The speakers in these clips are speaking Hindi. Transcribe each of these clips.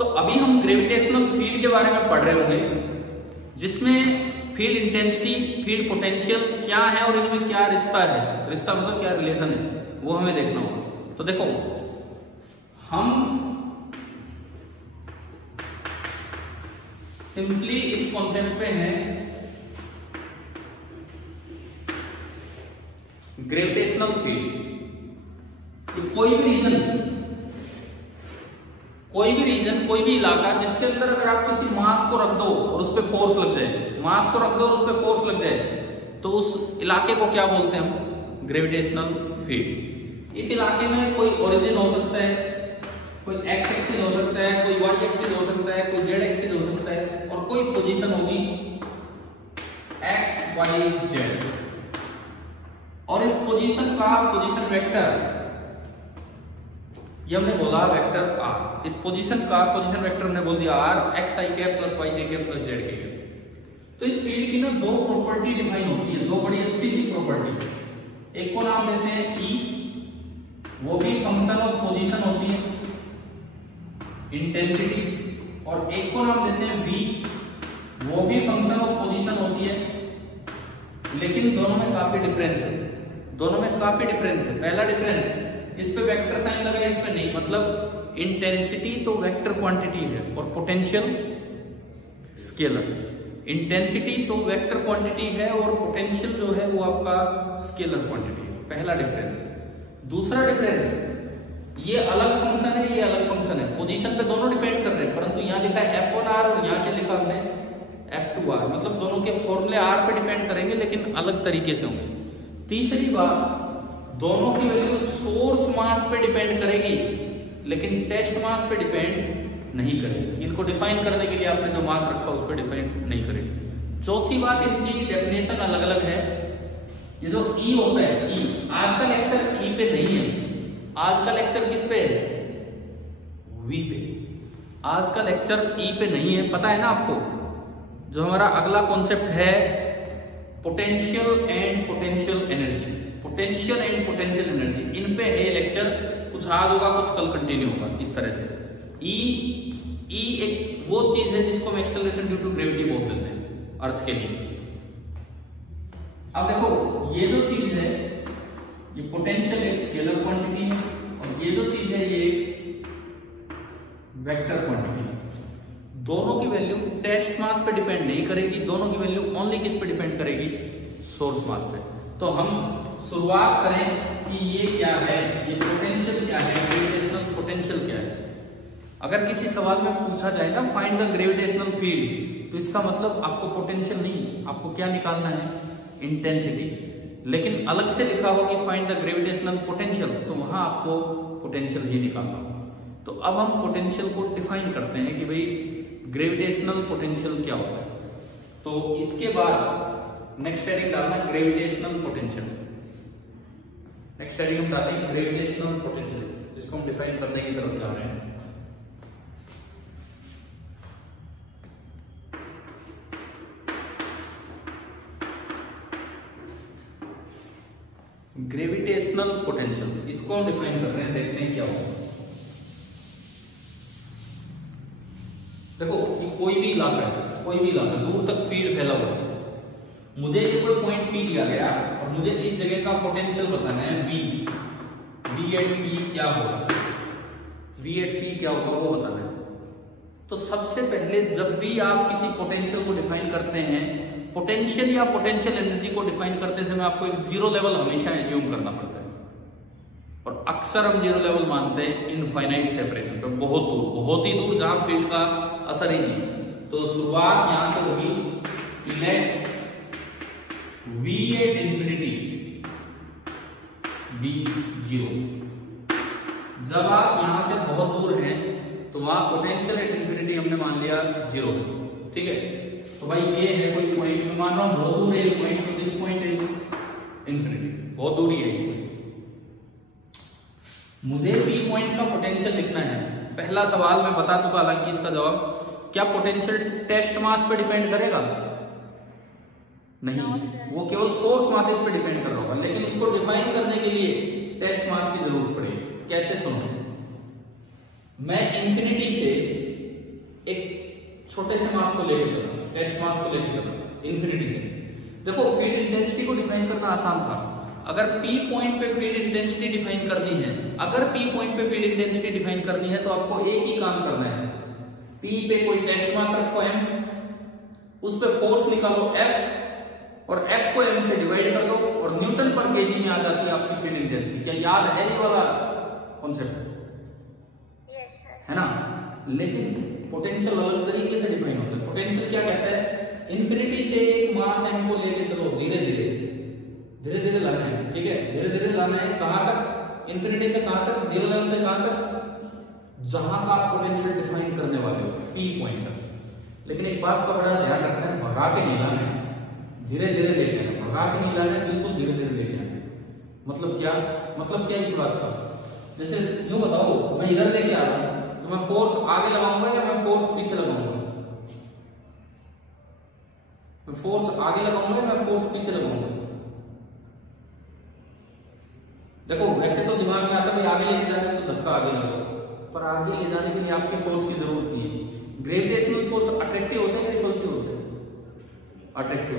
तो अभी हम ग्रेविटेशनल फील्ड के बारे में पढ़ रहे होंगे, जिसमें फील्ड इंटेंसिटी, फील्ड पोटेंशियल क्या है और इनमें क्या रिश्ता है, रिश्ता मतलब क्या रिलेशन है, वो हमें देखना होगा। तो देखो, हम सिंपली इस कॉन्सेप्ट पे हैं ग्रेविटेशनल फील्ड। कोई भी इलाका जिसके अंदर अगर आप किसी मास को रख दो और उस पर फोर्स लग जाए, मास को रख दो और उस पर फोर्स लग जाए, तो उस इलाके को क्या बोलते हैं हम? Gravitational field. इस इलाके में कोई ओरिजिन हो सकता है, कोई एक्स एक्सिस हो सकता है, कोई वाई एक्सिस हो सकता है, कोई जेड एक्सिस हो सकता है, और कोई पोजीशन होगी एक्स वाई जेड। और इस पोजीशन का पोजीशन वेक्टर, ये हमने बोला वेक्टर आर। इस पोजीशन का पोजीशन वेक्टर हमने बोल दिया r, x i cap plus y j cap plus z cap. तो इस फील्ड की ना दो प्रॉपर्टी डिफाइन होती है, दो बड़ी अच्छी सी प्रॉपर्टी। एक को नाम देते हैं ई, वो भी फंक्शन ऑफ पोजीशन होती है, इंटेंसिटी। और एक को नाम देते हैं बी, वो भी फंक्शन ऑफ पोजीशन होती है, लेकिन दोनों में काफी डिफरेंस है। पहला डिफरेंस, इस पे वेक्टर साइन लगा है, इस पे नहीं। मतलब इंटेंसिटी तो वेक्टर क्वांटिटी है और पोटेंशियल स्केलर। इंटेंसिटी तो वेक्टर क्वांटिटी है और पोटेंशियल जो है वो आपका स्केलर क्वांटिटी है। पहला डिफरेंस। दूसरा डिफरेंस, ये अलग फंक्शन है, ये अलग फंक्शन है, पोजीशन पे दोनों डिपेंड कर रहे हैं, परंतु यहाँ लिखा है F1R और यहाँ क्या लिखा हमने F2R। मतलब दोनों के फॉर्मूले R पे डिपेंड करेंगे, लेकिन अलग तरीके से होंगे। तीसरी बात, दोनों की वैल्यू सोर्स मास पे डिपेंड करेगी, लेकिन टेस्ट मास पे डिपेंड नहीं करेगी। इनको डिफाइन करने के लिए आपने जो मास रखा उस पर डिफाइन नहीं करेगी। चौथी बात, इनकी डेफिनेशन अलग अलग है। ये जो ई होता है, ई, आज का लेक्चर ई पे नहीं है, आज का लेक्चर किस पे है? वी पे। आज का लेक्चर ई पे नहीं है, पता है ना आपको। जो हमारा अगला कॉन्सेप्ट है पोटेंशियल एंड पोटेंशियल एनर्जी, इन पे है लेक्चर। कुछ आज होगा, कुछ कल कंटिन्यू होगा, इस तरह से। ई एक वो चीज है जिसको हम एक्सेलरेशन ड्यू टू ग्रेविटी बोल देते हैं अर्थ के लिए। अब देखो, ये जो चीज है, ये पोटेंशियल एक स्केलर क्वांटिटी है, और ये जो चीज है ये वेक्टर क्वांटिटी है। दोनों की वैल्यू टेस्ट मास पे डिपेंड नहीं करेगी, दोनों की वैल्यू ओनली किस पे डिपेंड करेगी? सोर्स मास पे। तो हम शुरुआत करें कि ये क्या है, ये पोटेंशियल क्या है, ग्रेविटेशनल पोटेंशियल क्या है। अगर किसी सवाल में पूछा जाए ना फाइंड द ग्रेविटेशनल फील्ड, तो इसका मतलब आपको पोटेंशियल नहीं, आपको क्या निकालना है? इंटेंसिटी। लेकिन अलग से लिखा हो कि फाइंड द ग्रेविटेशनल पोटेंशियल, तो वहां आपको पोटेंशियल ही निकालना होगा। तो अब हम पोटेंशियल को डिफाइन करते हैं कि भाई ग्रेविटेशनल पोटेंशियल क्या होता है। तो इसके बाद नेक्स्ट हेडिंग डालना ग्रेविटेशनल पोटेंशियल। नेक्स्ट हेडिंग हम डालेंगे ग्रेविटेशनल पोटेंशियल, जिसको हम डिफाइन करने की तरफ जा रहे हैं। ग्रेविटेशनल पोटेंशियल, इसको हम डिफाइन कर रहे हैं, देखते हैं क्या होगा। देखो, कोई भी इलाका दूर तक फील्ड फैला हुआ है। मुझे ये कोई पॉइंट P दिया गया और मुझे इस जगह का पोटेंशियल बताना है V एट P क्या होगा, वो बताना है। तो सबसे पहले जब भी आप किसी पोटेंशियल को डिफाइन करते हैं, पोटेंशियल या पोटेंशियल एनर्जी को डिफाइन करते समय आपको एक जीरो लेवल हमेशा एज्यूम करना पड़ता है। और अक्सर हम जीरो लेवल मानते हैं इनफाइनाइट सेपरेशन पर, बहुत ही दूर जहां फील्ड का असर ही नहीं। तो शुरुआत यहां से होगी, let V at infinity be 0। जब आप यहां से बहुत दूर हैं तो वहां पोटेंशियल एट इंफिनिटी हमने मान लिया 0, ठीक है। तो भाई ये है कोई पॉइंट, मैं मान रहा हूं बहुत दूर है ये पॉइंट, तो दिस पॉइंट इज इंफिनिटी, बहुत दूर ही है। मुझे P पॉइंट का पोटेंशियल लिखना है। पहला सवाल मैं बता चुका, हालांकि इसका जवाब, क्या पोटेंशियल टेस्ट मास पे डिपेंड करेगा? नहीं, वो केवल सोर्स मासेस पे डिपेंड कर रहा होगा, लेकिन उसको डिफाइन करने के लिए टेस्ट मास की जरूरत पड़ेगी। कैसे? सुनो, मैं इंफिनिटी से एक छोटे से मास को लेके चलना, टेस्ट मास को लेके चलना इन्फिनिटी से। देखो फील्ड इंटेंसिटी को डिफाइन करना आसान था। अगर P पॉइंट पे फील्ड इंटेंसिटी डिफाइन करनी है, अगर P पॉइंट पे फील्ड इंटेंसिटी डिफाइन करनी है तो आपको एक ही काम करना है, P पे कोई टेस्ट मास रखो m, उस पे फोर्स निकालो F और F को m से डिवाइड कर दो और न्यूटन पर केजी में आ जाती है आपकी फील्ड इंटेंसिटी। क्या याद है ये वाला कॉन्सेप्ट? Yes sir. है ना? लेकिन पोटेंशियल अलग तरीके से डिफाइन होता है। पोटेंशियल क्या कहता है? इन्फिनिटी से एक मास m को लेके चलो, धीरे धीरे लाना है, ठीक है, धीरे धीरे लाना है। कहां तक? इन्फिनिटी से कहां तक? जीरो लेवल से कहां तक? जहां का आप पोटेंशियल डिफाइन करने वाले हो, P पॉइंट तक। लेकिन एक बात का बड़ा ध्यान रखना है, भगा के नहीं लाना है, धीरे धीरे लेके आना, भगा के नहीं लाना है, बिल्कुल धीरे धीरे लेके आना। मतलब क्या इस बात का? जैसे यूं बताओ, मैं इधर लेके आ रहा हूं तो मैं फोर्स आगे लगाऊंगा या मैं फोर्स पीछे लगाऊंगा? मैं फोर्स आगे लगाऊंगा या मैं फोर्स पीछे लगाऊंगा? देखो वैसे तो दिमाग में आता है आगे लेके जाना है तो धक्का आगे लगाओ, पर आगे ले जाने के लिए आपके फोर्स की जरूरत नहीं है। ग्रेविटेशनल फोर्स अट्रैक्टिव होते हैं या रिपल्सिव होते हैं? अट्रैक्टिव।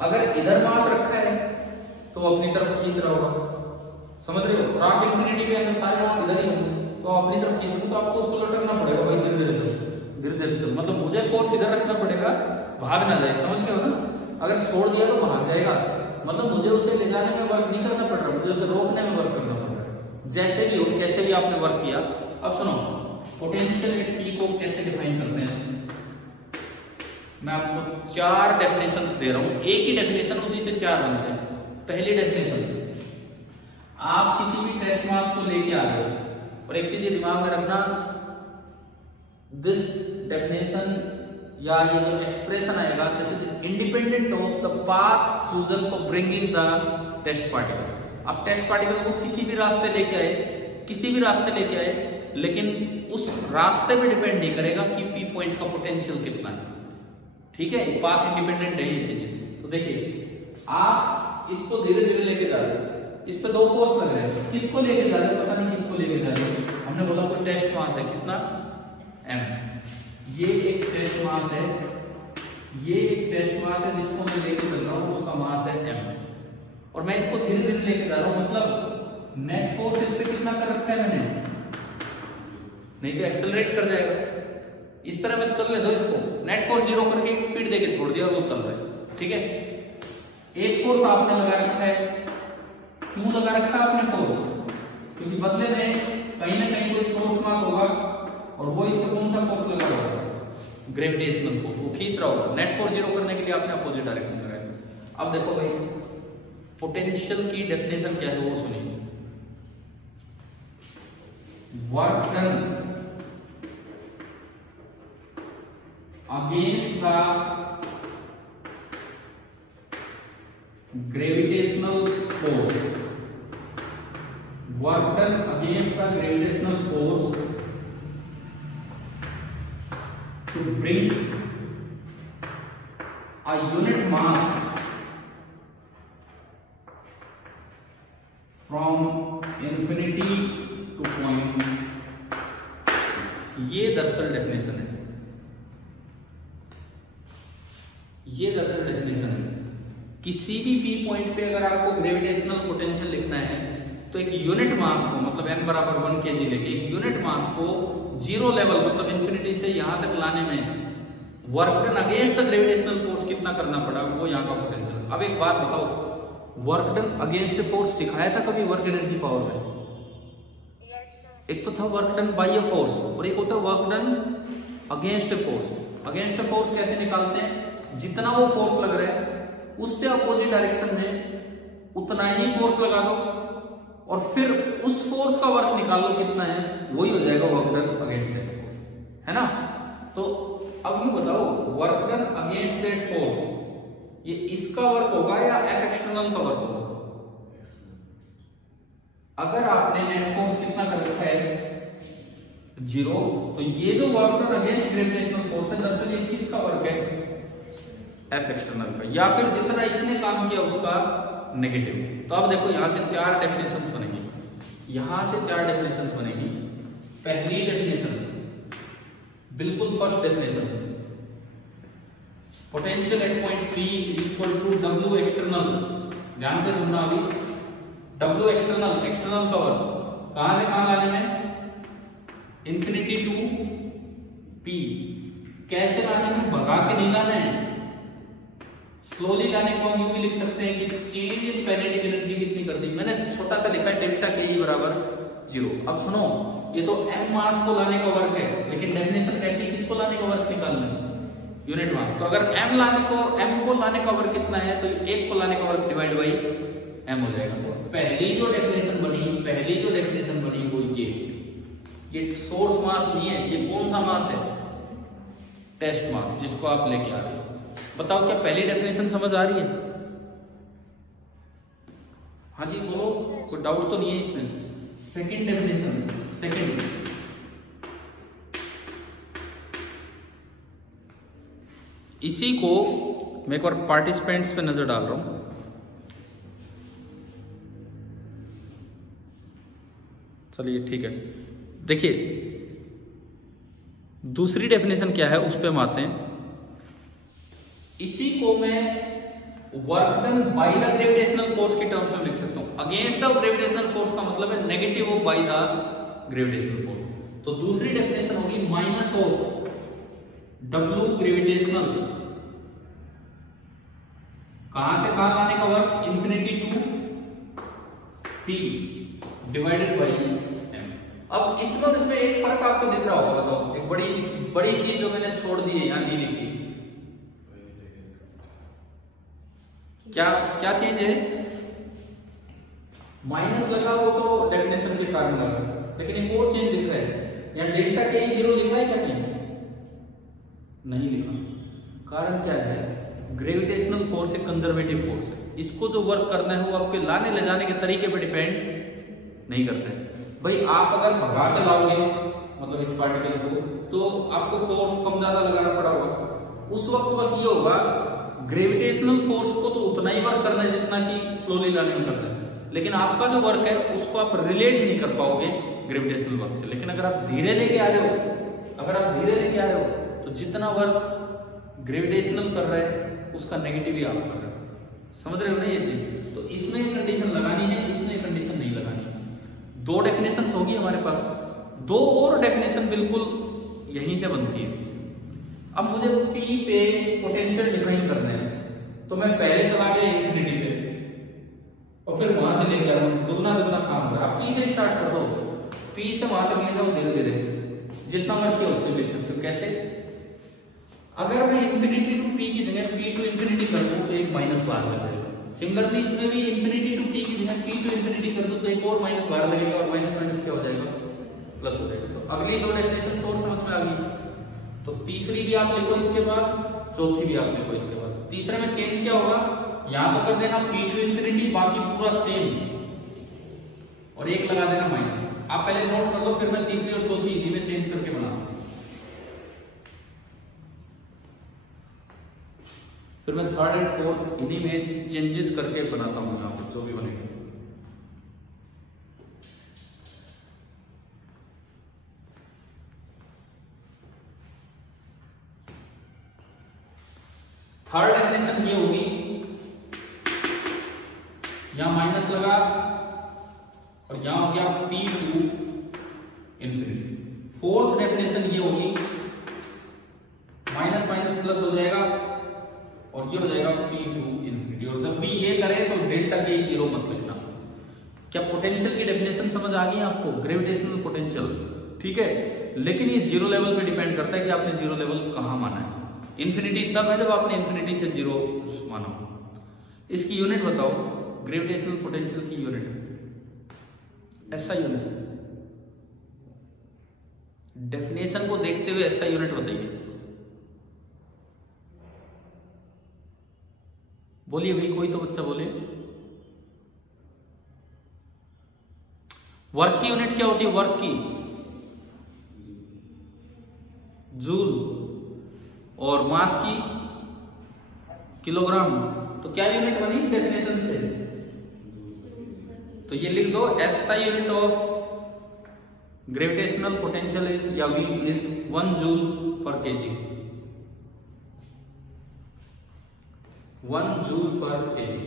अगर इधर मास रखा है तो अपनी तरफ खींच रहा होगा, समझ रहे हो? और आप इंफिनिटी के अंदर सारे मास इधर ही होंगे तो अपनी तरफ खींचोगे तो आपको उसको लटकना पड़ेगा भाई, धीरे धीरे चल। मतलब मुझे फोर्स इधर रखना पड़ेगा, भाग ना जाए, समझ गए हो ना? अगर छोड़ दिया तो भाग जाएगा, मतलब मुझे उसे ले जाने में वर्क नहीं करना पड़ रहा, मुझे उसे रोकने में वर्क करना पड़ रहा है। जैसे भी हो, कैसे भी आपने वर्क किया। अब सुनो, पोटेंशियल एट P को कैसे डिफाइन करते हैं? मैं आपको 4 डेफिनेशंस दे रहा हूं, एक ही डेफिनेशन उसी से 4 बनते हैं। पहली डेफिनेशन, आप किसी भी टेस्ट मास को लेके आ रहे हो, और एक चीज ये दिमाग में रखना, दिस डेफिनेशन या ये जो एक्सप्रेशन आएगा, this is independent of the path chosen for bringing the test particle. आप टेस्ट पार्टिकल को किसी भी रास्ते लेके आए, लेकिन उस रास्ते पे डिपेंड नहीं करेगा कि P पॉइंट का पोटेंशियल कितना है, ठीक है? पाथ इंडिपेंडेंट है ये चीजें। तो देखिए, आप इसको धीरे धीरे लेके जा रहे हो, इस पे 2 फोर्स लग रहे हैं, किसको लेके जा रहे हो पता नहीं, किसको लेके जा रहे हो? हमने बोला तो टेस्ट मास है कितना? m। ये एक टेस्ट मास है, जिसको मैं लेके चल रहा हूं, उसका मास है m, और मैं इसको धीरे धीरे लेके जा रहा हूं। मतलब नेट फोर्स इस पे कितना कर रखा है मैंने? नहीं तो एक्सेलरेट कर जाएगा। इस तरह बस चलने दो इसको, नेट फोर्स 0 करके एक स्पीड देके छोड़ दिया और वो चल रहा है, ठीक है? एक फोर्स आपने लगा रखा है, क्यों लगा रखा है आपने फोर्स? क्योंकि बदले में कहीं ना कहीं कोई सोर्स मास होगा और वो इस पर कौन सा फोर्स लगा होगा? ग्रेविटेशनल फोर्स, वो खींच रहा होगा। नेट फोर्स 0 करने के लिए आपने अपोजिट डायरेक्शन लगाया। अब देखो भाई, पोटेंशियल की डेफिनेशन क्या है वो सुनिए। Work done against the gravitational force, work done against the gravitational force to bring a unit mass from infinity to point। ये दरअसल डेफिनेशन है, किसी भी P पॉइंट पे अगर आपको ग्रेविटेशनल पोटेंशियल लिखना है तो एक यूनिट मास को, मतलब m बराबर 1 kg लेके एक यूनिट मास को 0 लेवल मतलब इंफिनिटी से यहां तक लाने में work done against the gravitational force कितना करना पड़ा, वो यहाँ का पोटेंशियल। अब एक बात बताओ, वर्क डन अगेंस्ट फोर्स सिखाया था कभी वर्क एनर्जी पावर में? एक तो था work done by a force और एक होता है work done against force. Against force कैसे निकालते हैं? जितना वो फोर्स लग रहा है उससे अपोजिट डायरेक्शन में उतना ही फोर्स लगा दो और फिर उस फोर्स का वर्क निकाल लो कितना है, वही हो जाएगा work done against that force, है ना? तो अब ये बताओ, work done against that force, ये इसका वर्क होगा या एफ एक्सटर्नल का वर्क होगा? अगर आपने नेट फोर्स कितना कर रखा है 0, तो ये जो work done against gravitational force है दरअसल ये किसका वर्क है? एफ एक्सटर्नल का, या फिर जितना इसने काम किया उसका नेगेटिव। तो अब देखो यहां से 4 डेफिनेशंस बनेगी, पहली डेफिनेशन, बिल्कुल first definition, potential at point P is equal to W external. ध्यान से सुनना अभी, W एक्सटर्नल, एक्सटर्नल पावर कहां से कहां लाने में, इंफिनिटी टू P। कैसे लाने में, भगा के नहीं लाना है, स्लोली लाने को हम यूं भी लिख सकते हैं कि चेंज इन काइनेटिक एनर्जी कितनी कर दी। मैंने छोटा सा लिखा है डेल्टा के बराबर 0। अब सुनो, ये तो m मास को लाने का वर्क है, लेकिन डेफिनेशन कहती है किसको लाने का वर्क निकालना है, यूनिट मास। तो अगर m को लाने का वर्क कितना है, तो 1 को लाने का वर्क डिवाइड बाई m हो जाएगा। तो पहली जो डेफिनेशन बनी वो ये सोर्स मास नहीं है, ये कौन सा मास है, टेस्ट मास, जिसको आप लेके आ रहे हो। बताओ क्या पहली डेफिनेशन समझ आ रही है? हाँ जी बोलो, कोई डाउट तो नहीं है इसमें। सेकंड डेफिनेशन, सेकंड, इसी को मैं एक बार पार्टिसिपेंट्स पे नजर डाल रहा हूं। चलिए ठीक है, देखिए दूसरी डेफिनेशन क्या है उस पे हम आते हैं। इसी को मैं work done by the gravitational force की टर्म्स में लिख सकता हूं। अगेंस्ट द ग्रेविटेशनल फोर्स का मतलब है negative of by the gravitational force. तो दूसरी डेफिनेशन होगी माइनस ऑफ W ग्रेविटेशनल, कहां से कहां लाने का work, infinity to P divided by m। अब इसमें और इसमें एक फर्क आपको दिख रहा होगा, बताओ एक बड़ी चीज जो मैंने छोड़ दी है यहां नहीं लिखी, क्या चीज है, माइनस लगा वो तो डेफिनेशन के कारण लगा, लेकिन एक और चेंज दिख रहा है, यहाँ डेल्टा के 0 लिखा है क्या, नहीं लिखा। कारण क्या है, ग्रेविटेशनल फोर्स एक कंजर्वेटिव फोर्स है, इसको जो वर्क करना है वो आपके लाने ले जाने के तरीके पे डिपेंड नहीं करता है। भाई आप अगर भगा के लाओगे मतलब इस पार्टिकल को, तो आपको फोर्स कम ज्यादा लगाना पड़ा होगा, उस वक्त बस ये होगा ग्रेविटेशनल फोर्स को तो उतना ही वर्क करना है जितना कि स्लोली लाने में करना है, लेकिन आपका जो वर्क है उसको आप रिलेट नहीं कर पाओगे ग्रेविटेशनल वर्क से। लेकिन अगर आप धीरे लेके आ रहे हो, तो जितना वर्क ग्रेविटेशनल कर रहा है उसका नेगेटिव ही आप कर रहे हो। समझ रहे हो ना ये चीज? तो इसमें कंडीशन लगानी है, इसमें कंडीशन नहीं लगानी है। 2 डेफिनेशन होगी हमारे पास, 2 और डेफिनेशन बिल्कुल यहीं से बनती है। अब मुझे P पे पोटेंशियल डिफाइन करना है, तो मैं पहले चला गया इंफिनिटी पे और फिर वहां से लेके आ रहा हूं, दुगना काम हो रहा है। आप P से स्टार्ट कर दो, P से वहां तक ले जाओ धीरे धीरे, जितना वर्क किया उससे लिख सकते हो। कैसे? अगर मैं इंफिनिटी टू P की जगह P टू इंफिनिटी कर दूं तो एक माइनस बाहर लगेगा। सिमिलरली इसमें भी इंफिनिटी टू P की जगह P टू इंफिनिटी कर दूं तो एक और माइनस बाहर लगेगा, और माइनस माइनस क्या हो जाएगा, प्लस हो जाएगा। तो अगली 2 डेफिनेशन और समझ में आ गई। तो तीसरी भी आप लिखो इसके बाद, चौथी भी आप लिखो इसके बाद। तीसरे में चेंज क्या होगा, यहां तो कर देना P टू इंफिनिटी, बाकी पूरा सेम, और एक लगा देना माइनस। आप पहले नोट कर लो, फिर मैं तीसरी और चौथी इन्हीं में चेंज करके बनाऊंगा। फिर मैं 3rd एंड 4th इन्हीं में चेंजेस करके बनाता हूं, यहां पर जो भी बनेगा। थर्ड डेफिनेशन ये होगी, यहां माइनस लगा और यहां हो गया P to infinity. 4th definition ये होगी, माइनस माइनस प्लस हो जाएगा और ये हो जाएगा P टू इंफिनिटी। और जब भी ये करें तो डेल्टा के 0 मत लिखना। क्या पोटेंशियल की डेफिनेशन समझ आ गई आपको? ग्रेविटेशनल पोटेंशियल, ठीक है। लेकिन ये 0 लेवल पे डिपेंड करता है कि आपने 0 लेवल कहां माना है। इंफिनिटी तब है जब आपने इंफिनिटी से 0 माना। इसकी यूनिट बताओ, ग्रेविटेशनल पोटेंशियल की यूनिट, ऐसा यूनिट, डेफिनेशन को देखते हुए ऐसा यूनिट बताइए। बोलिए भाई, कोई तो बच्चा बोले। वर्क की यूनिट क्या होती है? वर्क की जूल, और मास की किलोग्राम। तो क्या यूनिट बनी डेफिनेशन से? तो ये लिख दो, SI unit of gravitational potential is या V इज 1 जूल पर केजी, 1 जूल पर केजी।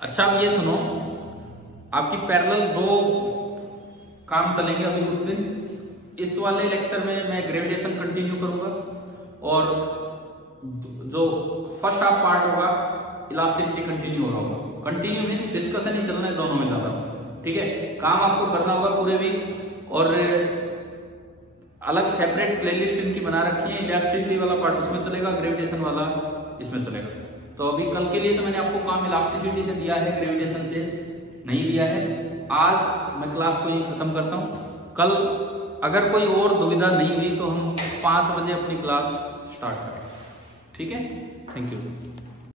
अच्छा अब ये सुनो, आपकी पैरेलल 2 काम चलेंगे अभी उस दिन। इस वाले लेक्चर में मैं ग्रेविटेशन कंटिन्यू करूंगा और जो फर्स्ट हाफ पार्ट होगा इलास्टिसिटी कंटिन्यू हो रहा होगा। कंटिन्यू मींस डिस्कशन ही चलना है दोनों में ज्यादा, ठीक है। काम आपको करना होगा पूरे वीक और अलग सेपरेट प्लेलिस्ट इनकी बना रखी है। इलास्टिसिटी वाला पार्ट उसमें चलेगा, ग्रेविटेशन वाला इसमें चलेगा। तो अभी कल के लिए तो मैंने आपको काम इलास्टिसिटी से दिया है, ग्रेविटेशन से नहीं दिया है। आज मैं क्लास को ही खत्म करता हूं। कल अगर कोई और दुविधा नहीं हुई तो हम 5 बजे अपनी क्लास स्टार्ट करें, ठीक है। Thank you.